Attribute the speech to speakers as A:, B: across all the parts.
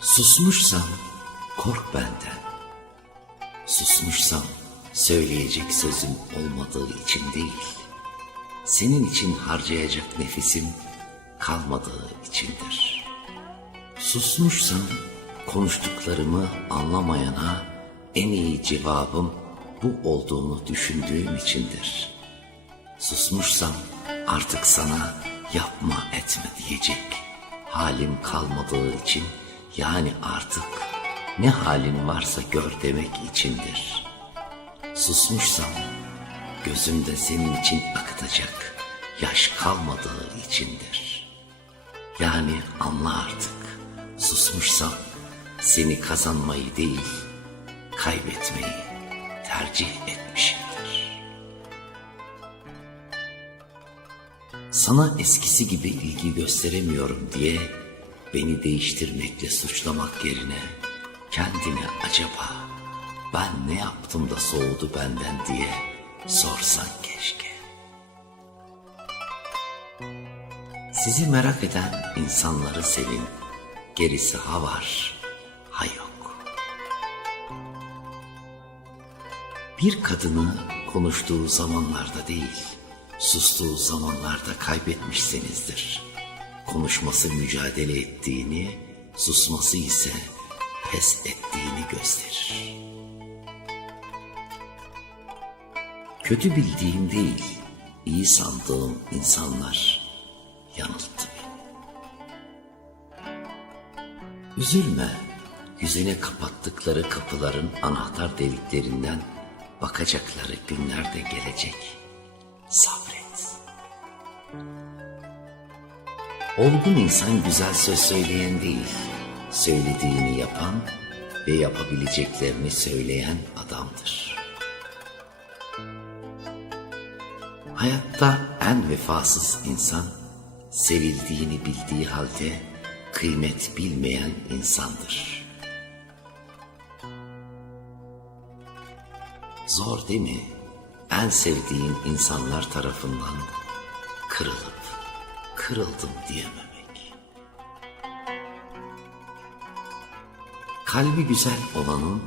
A: Susmuşsam kork benden. Susmuşsam söyleyecek sözüm olmadığı için değil. Senin için harcayacak nefesim kalmadığı içindir. Susmuşsam konuştuklarımı anlamayana en iyi cevabım bu olduğunu düşündüğüm içindir. Susmuşsam artık sana yapma etme diyecek halim kalmadığı için yani artık ne halin varsa gör demek içindir. Susmuşsam gözümde senin için akıtacak yaş kalmadığı içindir. Yani anla artık susmuşsam seni kazanmayı değil kaybetmeyi tercih etmişimdir. Sana eskisi gibi ilgi gösteremiyorum diye beni değiştirmekle suçlamak yerine kendine acaba ben ne yaptım da soğudu benden diye sorsan keşke. Sizi merak eden insanları sevin, gerisi ha var, ha yok. Bir kadını konuştuğu zamanlarda değil, sustuğu zamanlarda kaybetmişsinizdir. Konuşması mücadele ettiğini, susması ise pes ettiğini gösterir. Kötü bildiğim değil, iyi sandığım insanlar yanılttı beni. Üzülme, yüzüne kapattıkları kapıların anahtar deliklerinden bakacakları günler de gelecek. Sabret. Olgun insan güzel söz söyleyen değil, söylediğini yapan ve yapabileceklerini söyleyen adamdır. Hayatta en vefasız insan, sevildiğini bildiği halde kıymet bilmeyen insandır. Zor değil mi? En sevdiğin insanlar tarafından kırılıp kırıldım diyememek. Kalbi güzel olanın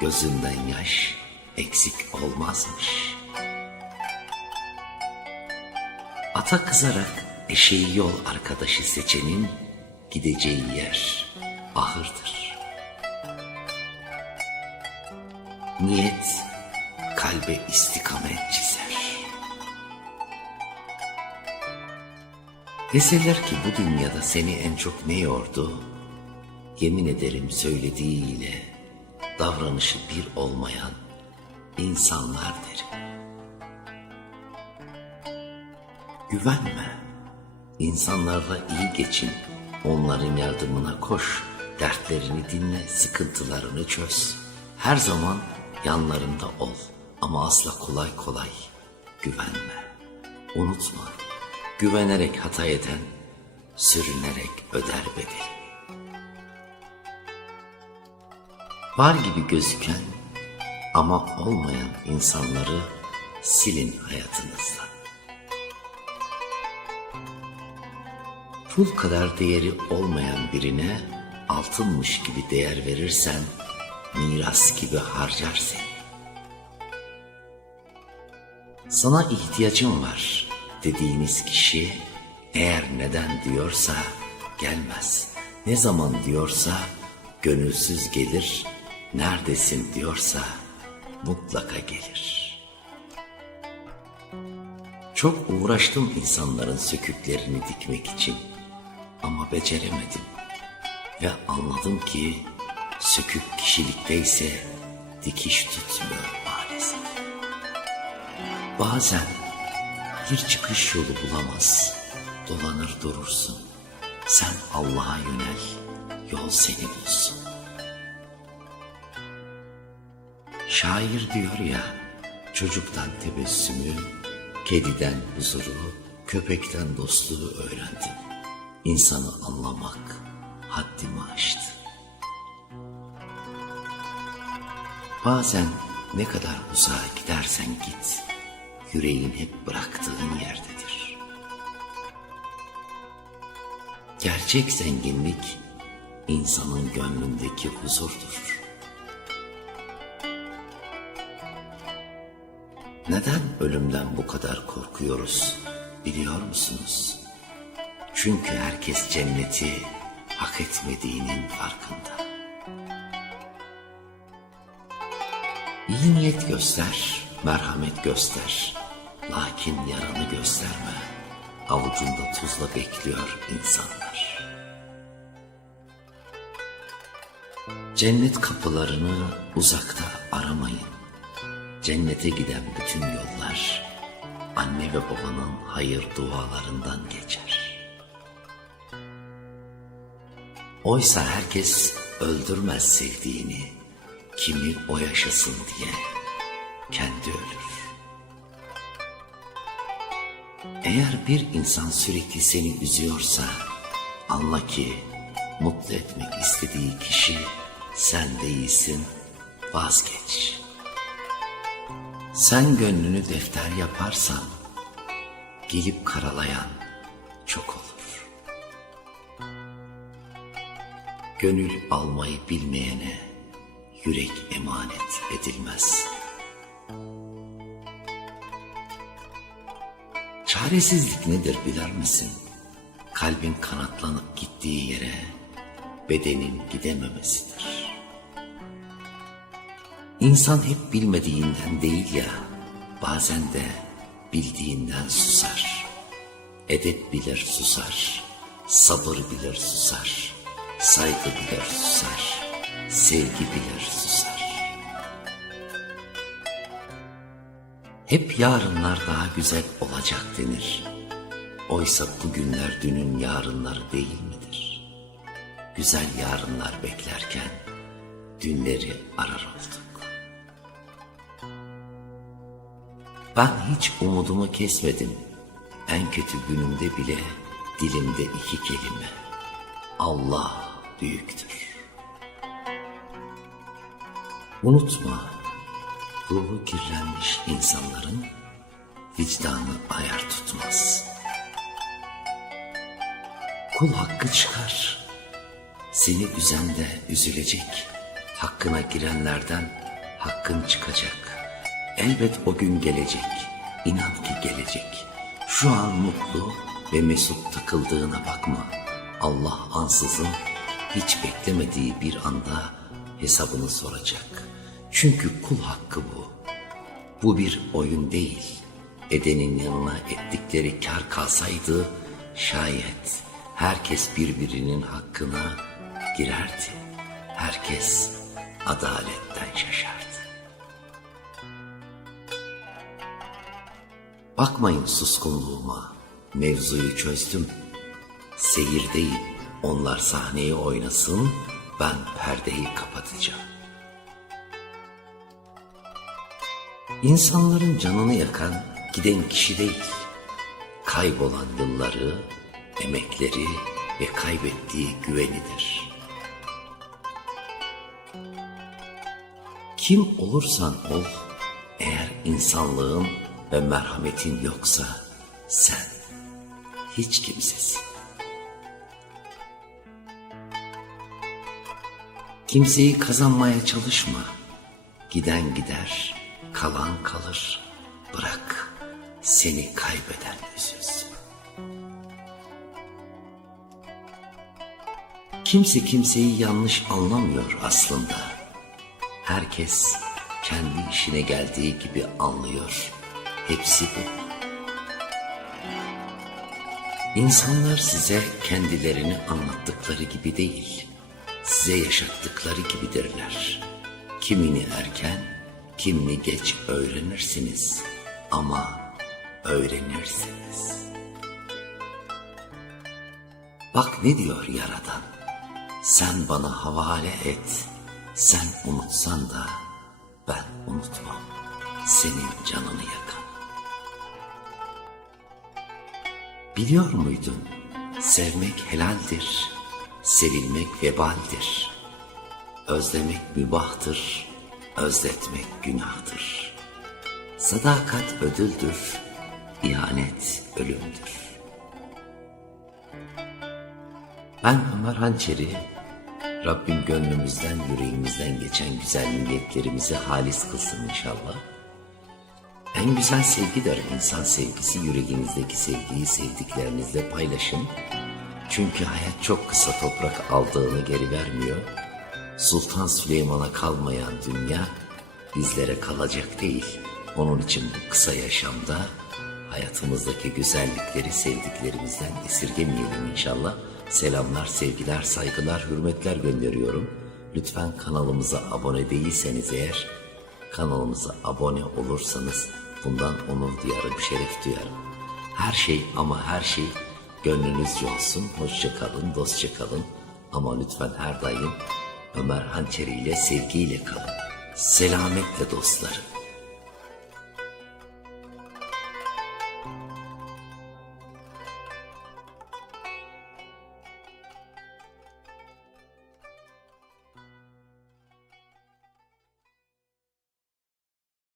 A: gözünden yaş eksik olmazmış. Ata kızarak eşeği yol arkadaşı seçenin gideceği yer ahırdır. Niyet kalbe istikamet çizer. Deseler ki bu dünyada seni en çok ne yordu? Yemin ederim söylediğiyle davranışı bir olmayan insanlar derim. Güvenme. İnsanlarla iyi geçin. Onların yardımına koş. Dertlerini dinle, sıkıntılarını çöz. Her zaman yanlarında ol. Ama asla kolay kolay güvenme. Unutma. Güvenerek hata eden, sürünerek öder bedeli. Var gibi gözüken ama olmayan insanları silin hayatınızdan. Pul kadar değeri olmayan birine altınmış gibi değer verirsen miras gibi harcar seni. Sana ihtiyacım var dediğiniz kişi eğer neden diyorsa gelmez. Ne zaman diyorsa gönülsüz gelir. Neredesin diyorsa mutlaka gelir. Çok uğraştım insanların söküklerini dikmek için ama beceremedim. Ve anladım ki sökük kişilikteyse dikiş tutmuyor maalesef. Bazen bir çıkış yolu bulamaz, dolanır durursun. Sen Allah'a yönel, yol seni bulsun. Şair diyor ya, çocuktan tebessümü, kediden huzuru, köpekten dostluğu öğrendim. İnsanı anlamak haddimi aştı. Bazen ne kadar uzağa gidersen git, yüreğin hep bıraktığın yerdedir. Gerçek zenginlik insanın gönlündeki huzurdur. Neden ölümden bu kadar korkuyoruz biliyor musunuz? Çünkü herkes cenneti hak etmediğinin farkında. İyi niyet göster, merhamet göster. Lakin yaranı gösterme. Avucunda tuzla bekliyor insanlar. Cennet kapılarını uzakta aramayın. Cennete giden bütün yollar anne ve babanın hayır dualarından geçer. Oysa herkes öldürmez sevdiğini, kimi o yaşasın diye kendi ölür. Eğer bir insan sürekli seni üzüyorsa anla ki mutlu etmek istediği kişi sen değilsin vazgeç. Sen gönlünü defter yaparsan gelip karalayan çok olur. Gönül almayı bilmeyene yürek emanet edilmez. Çaresizlik nedir bilir misin? Kalbin kanatlanıp gittiği yere bedenin gidememesidir. İnsan hep bilmediğinden değil ya, bazen de bildiğinden susar. Edep bilir susar, sabır bilir susar, saygı bilir susar, sevgi bilir susar. Hep yarınlar daha güzel olacak denir. Oysa bugünler dünün yarınları değil midir? Güzel yarınlar beklerken dünleri arar olduk. Ben hiç umudumu kesmedim. En kötü günümde bile dilimde iki kelime. Allah büyüktür. Unutma, ruhu kirlenmiş insanların vicdanı ayar tutmaz. Kul hakkı çıkar. Seni üzen de üzülecek. Hakkına girenlerden hakkın çıkacak. Elbet o gün gelecek. İnan ki gelecek. Şu an mutlu ve mesut takıldığına bakma. Allah ansızın hiç beklemediği bir anda hesabını soracak. Çünkü kul hakkı bu. Bu bir oyun değil. Edenin yanına ettikleri kar kalsaydı şayet herkes birbirinin hakkına girerdi. Herkes adaletten şaşardı. Bakmayın suskunluğuma, mevzuyu çözdüm. Seyirdeyim, onlar sahneyi oynasın, ben perdeyi kapatacağım. İnsanların canını yakan giden kişi değil, kaybolan yılları, emekleri ve kaybettiği güvenidir. Kim olursan ol, eğer insanlığın ve merhametin yoksa sen hiç kimsesin. Kimseyi kazanmaya çalışma. Giden gider, kalan kalır. Bırak seni kaybeden üzülsün. Kimse kimseyi yanlış anlamıyor aslında. Herkes kendi işine geldiği gibi anlıyor. Hepsi bu. İnsanlar size kendilerini anlattıkları gibi değil, size yaşattıkları gibidirler. Kimini erken, kimini geç öğrenirsiniz ama öğrenirsiniz. Bak ne diyor Yaradan, sen bana havale et, sen unutsan da ben unutmam senin canını yakan. Biliyor muydun? Sevmek helaldir, sevilmek vebaldir. Özlemek mübahtır, özletmek günahtır. Sadakat ödüldür, ihanet ölümdür. Ben Ömer Hançeri, Rabbim gönlümüzden, yüreğimizden geçen güzel niyetlerimizi halis kılsın inşallah. En güzel sevgidir insan sevgisi. Yüreğinizdeki sevgiyi sevdiklerinizle paylaşın. Çünkü hayat çok kısa toprak aldığını geri vermiyor. Sultan Süleyman'a kalmayan dünya bizlere kalacak değil. Onun için bu kısa yaşamda hayatımızdaki güzellikleri sevdiklerimizden esirgemeyelim inşallah. Selamlar, sevgiler, saygılar, hürmetler gönderiyorum. Lütfen kanalımıza abone değilseniz eğer kanalımıza abone olursanız bundan onur duyarım, şeref duyarım. Her şey ama her şey gönlünüzce olsun. Hoşça kalın, dostça kalın. Ama lütfen her daim Ömer Hançeri ile sevgiyle kalın. Selametle dostlarım.